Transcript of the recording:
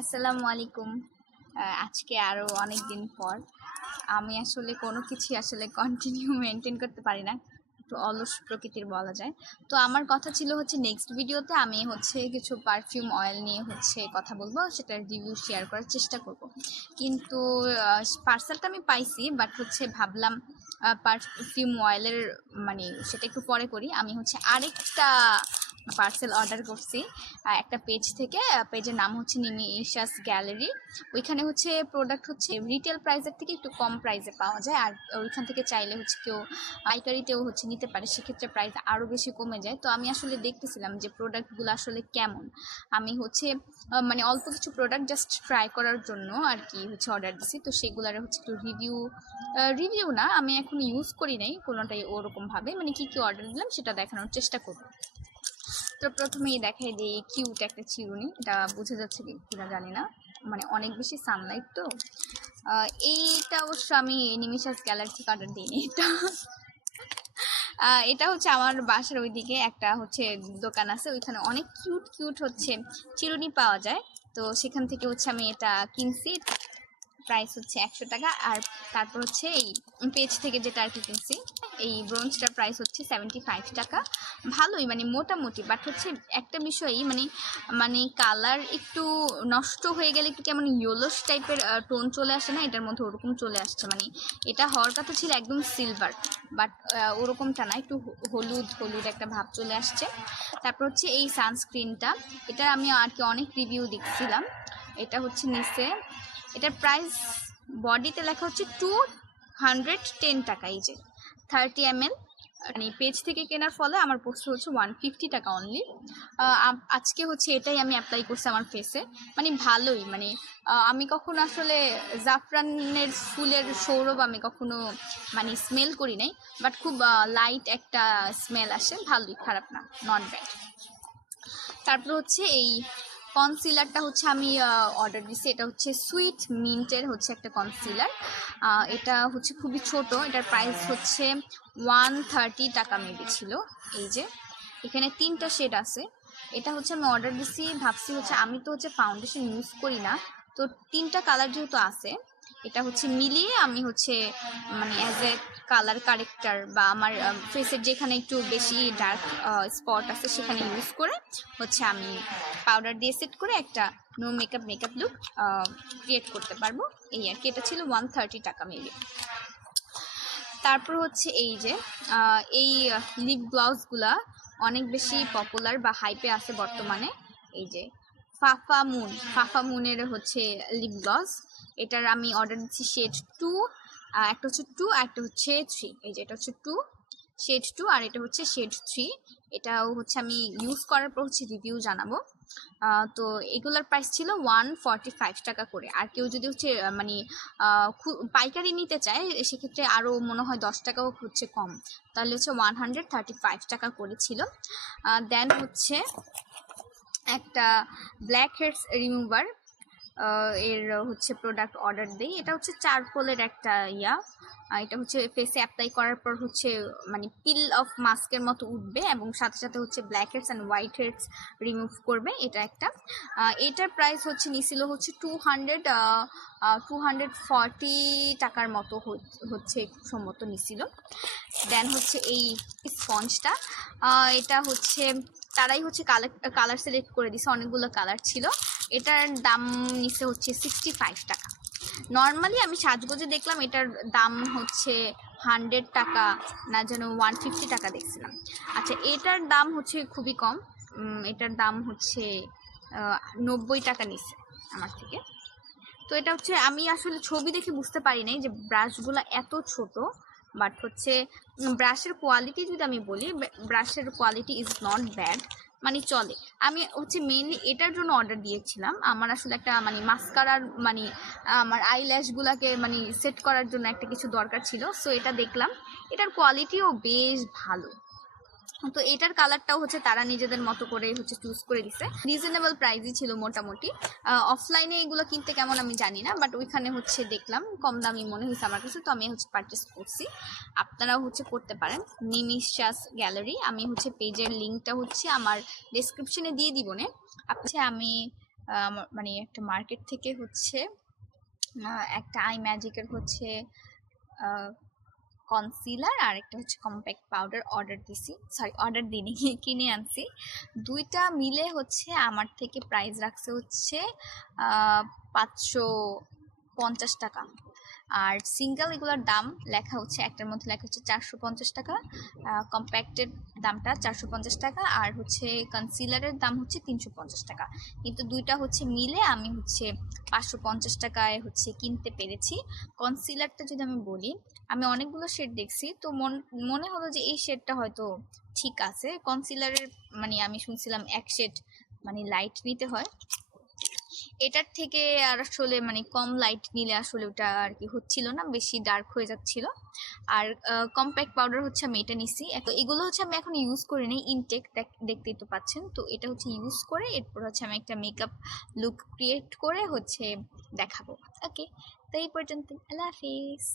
আসসালামু আলাইকুম। আজকে আরও অনেক দিন পর আমি আসলে কোনো কিছুই আসলে কন্টিনিউ মেনটেন করতে পারি না, একটু অলস প্রকৃতির বলা যায়। তো আমার কথা ছিল হচ্ছে নেক্সট ভিডিওতে আমি হচ্ছে কিছু পারফিউম অয়েল নিয়ে হচ্ছে কথা বলবো, সেটার রিভিউ শেয়ার করার চেষ্টা করব। কিন্তু পার্সেলটা আমি পাইছি, বাট হচ্ছে ভাবলাম পারফিউম অয়েলের মানে সেটা একটু পরে করি। আমি হচ্ছে আরেকটা পার্সেল অর্ডার করছি একটা পেজ থেকে। পেজের নাম হচ্ছে নিমিশাস গ্যালারি। ওইখানে হচ্ছে প্রোডাক্ট হচ্ছে রিটেল প্রাইসের থেকে একটু কম প্রাইসে পাওয়া যায়, আর ওইখান থেকে চাইলে হচ্ছে কেউ পাইকারিতেও হচ্ছে নিতে পারে, সেক্ষেত্রে প্রাইস আরও বেশি কমে যায়। তো আমি আসলে দেখতেছিলাম যে প্রোডাক্টগুলো আসলে কেমন। আমি হচ্ছে মানে অল্প কিছু প্রোডাক্ট জাস্ট ট্রাই করার জন্য আর কি হচ্ছে অর্ডার দিছি। তো সেগুলোর হচ্ছে একটু রিভিউ না, আমি এখন ইউজ করি নাই কোনোটাই ওরকমভাবে, মানে কি কি অর্ডার দিলাম সেটা দেখানোর চেষ্টা করবো। তো প্রথমেই দেখাই দিই কিউট একটা চিরুনি, এটা বোঝা যাচ্ছে কিনা জানি না, মানে অনেক বেশি সানলাইট তো। এইটা অবশ্য আমি নিমিশাস গ্যালারি থেকে অর্ডার দিইনি। এটা হচ্ছে আমার বাসার ওইদিকে একটা হচ্ছে দোকান আছে, ওইখানে অনেক কিউট কিউট হচ্ছে চিরুনি পাওয়া যায়। তো সেখান থেকে হচ্ছে আমি এটা কিনছি, প্রাইস হচ্ছে 100 টাকা। আর তারপর হচ্ছে এই পেজ থেকে যেটা আর কি কিনছি, এই ব্রোঞ্জটার প্রাইস হচ্ছে 75 টাকা। ভালোই, মানে মোটামুটি, বাট হচ্ছে একটা বিষয়ই মানে মানে কালার একটু নষ্ট হয়ে গেলে একটু কেমন ইয়েলোস টাইপের টোন চলে আসে না, এটার মধ্যে ওরকম চলে আসছে। মানে এটা হওয়ার কথা ছিল একদম সিলভার, বাট ওরকমটা না, একটু হলুদ হলুদ একটা ভাব চলে আসছে। তারপর হচ্ছে এই সানস্ক্রিনটা, এটা আমি আর কি অনেক রিভিউ দেখছিলাম। এটা হচ্ছে নিচে, এটার প্রাইস বডিতে লেখা হচ্ছে 210 টাকা। এই যে 30 ml, মানে পেজ থেকে কেনার ফলে আমার পড়ছে হচ্ছে 150 টাকা অনলি। আজকে হচ্ছে এটাই আমি অ্যাপ্লাই করছি আমার ফেসে, মানে ভালোই। মানে আমি কখনো আসলে জাফরানের ফুলের সৌরভ আমি কখনো মানে স্মেল করি নাই, বাট খুব লাইট একটা স্মেল আসে, ভালোই, খারাপ না, নট ব্যাড। তারপর হচ্ছে এই কনসিলারটা হচ্ছে আমি অর্ডার দিছি, এটা হচ্ছে সুইট মিন্টের হচ্ছে একটা কনসিলার। এটা হচ্ছে খুবই ছোট, এটার প্রাইস হচ্ছে 130 টাকা মেবি ছিল। এই যে এখানে 3টা শেড আছে। এটা হচ্ছে আমি অর্ডার দিছি, ভাবছি হচ্ছে আমি তো হচ্ছে ফাউন্ডেশন ইউজ করি না, তো 3টা কালার যেহেতু আছে, এটা হচ্ছে মিলিয়ে আমি হচ্ছে মানে অ্যাজ এ কালার কারেক্টার বা আমার ফেসের যেখানে একটু বেশি ডার্ক স্পট আছে সেখানে ইউজ করে হচ্ছে আমি পাউডার দিয়ে সেট করে একটা নো মেকআপ লুক ক্রিয়েট করতে পারবো, এই আর কি। এটা ছিল 130 টাকা মেবি। তারপর হচ্ছে এই যে এই লিপ গ্লসগুলা অনেক বেশি পপুলার বা হাইপে আছে বর্তমানে। এই যে ফাফা মুনের হচ্ছে লিপ গ্লস, এটার আমি অর্ডার দিচ্ছি শেড 2। একটা হচ্ছে 2 আর একটা হচ্ছে 3। এই যে এটা হচ্ছে 2 শেড 2 আর এটা হচ্ছে শেড 3। এটাও হচ্ছে আমি ইউজ করার পর হচ্ছে রিভিউ জানাবো। তো এগুলোর প্রাইস ছিল 145 টাকা করে। আর কেউ যদি হচ্ছে মানে পাইকারি নিতে চায় সেক্ষেত্রে আরও মনে হয় 10 টাকাও হচ্ছে কম, তাহলে হচ্ছে 135 টাকা করেছিল। দেন হচ্ছে একটা ব্ল্যাক হেডস রিমুভার, এর হচ্ছে প্রোডাক্ট অর্ডার দিই। এটা হচ্ছে চারকোলের একটা এটা হচ্ছে ফেসে অ্যাপ্লাই করার পর হচ্ছে মানে পিল অফ মাস্কের মতো উঠবে এবং সাথে সাথে হচ্ছে black heads and white heads remove করবে। এটা একটা, এটার প্রাইস হচ্ছে নিছিল হচ্ছে 240 টাকার মতো হচ্ছে সম্মত নিছিল। দেন হচ্ছে এই স্পঞ্জটা, এটা হচ্ছে তারাই হচ্ছে কালার সিলেক্ট করে দিছে, অনেকগুলো কালার ছিল। এটার দাম নিচে হচ্ছে 65 টাকা। নর্মালি আমি সাজগোজে দেখলাম এটার দাম হচ্ছে 100 টাকা, না যেন 150 টাকা দেখছিলাম। আচ্ছা, এটার দাম হচ্ছে খুবই কম, এটার দাম হচ্ছে 90 টাকা নিচ্ছে আমার থেকে। তো এটা হচ্ছে আমি আসলে ছবি দেখে বুঝতে পারি নাই যে ব্রাশগুলো এত ছোট, বাট হচ্ছে ব্রাশের কোয়ালিটি যদি আমি বলি, ব্রাশের কোয়ালিটি ইজ নট ব্যাড, মানে চলে। আমি হচ্ছে মেইনলি এটার জন্য অর্ডার দিয়েছিলাম, আমার আসলে একটা মানে মাস্কারার মানে আমার আইল্যাশগুলোকে মানে সেট করার জন্য একটা কিছু দরকার ছিল। সো এটা দেখলাম, এটার কোয়ালিটিও বেশ ভালো। তো এটার কালারটাও হচ্ছে তারা নিজেদের মতো করে হচ্ছে চুজ করে দিছে, রিজনেবল প্রাইসই ছিল মোটামুটি। অফলাইনে এগুলো কিনতে কেমন আমি জানি না, বাট ওইখানে হচ্ছে দেখলাম কম দামি মনে হয়েছে আমার কাছে, তো আমি হচ্ছে পারচেস করছি। আপনারাও হচ্ছে করতে পারেন, নিমিশাস গ্যালারি। আমি হচ্ছে পেজের লিঙ্কটা হচ্ছে আমার ডেসক্রিপশনে দিয়ে দিব না। আচ্ছা, আমি মানে একটা মার্কেট থেকে হচ্ছে একটা আই ম্যাজিকের হচ্ছে কনসিলার আর একটা হচ্ছে কম্প্যাক্ট পাউডার অর্ডার দিইনি কিনে আনছি। দুইটা মিলে হচ্ছে আমার থেকে প্রাইস রাখছে হচ্ছে 550 টাকা। আর সিঙ্গেল এগুলোর দাম লেখা হচ্ছে, একটার মধ্যে লেখা হচ্ছে 450 টাকা, কম্প্যাক্টের দামটা 450 টাকা, আর হচ্ছে কনসিলারের দাম হচ্ছে 350 টাকা। কিন্তু দুইটা হচ্ছে মিলে আমি হচ্ছে 550 টাকায় হচ্ছে কিনতে পেরেছি। কনসিলারটা যদি আমি বলি, আমি অনেকগুলো শেড দেখছি, তো মনে হলো যে এই শেডটা হয়তো ঠিক আছে। কনসিলারের মানে আমি শুনছিলাম এক শেড মানে লাইট নিতে হয়, এটার থেকে আর আসলে মানে কম লাইট নিলে আসলে ওটা আর কি হচ্ছিল না, বেশি ডার্ক হয়ে যাচ্ছিল। আর কম্প্যাক্ট পাউডার হচ্ছে আমি এটা নিছি। এগুলো হচ্ছে আমি এখন ইউজ করি নাই, ইনটেক দেখতেই তো পাচ্ছেন। তো এটা হচ্ছে ইউজ করে এরপর হচ্ছে আমি একটা মেকআপ লুক ক্রিয়েট করে হচ্ছে দেখাবো। ওকে, তো এই পর্যন্ত, আল্লাহ হাফিজ।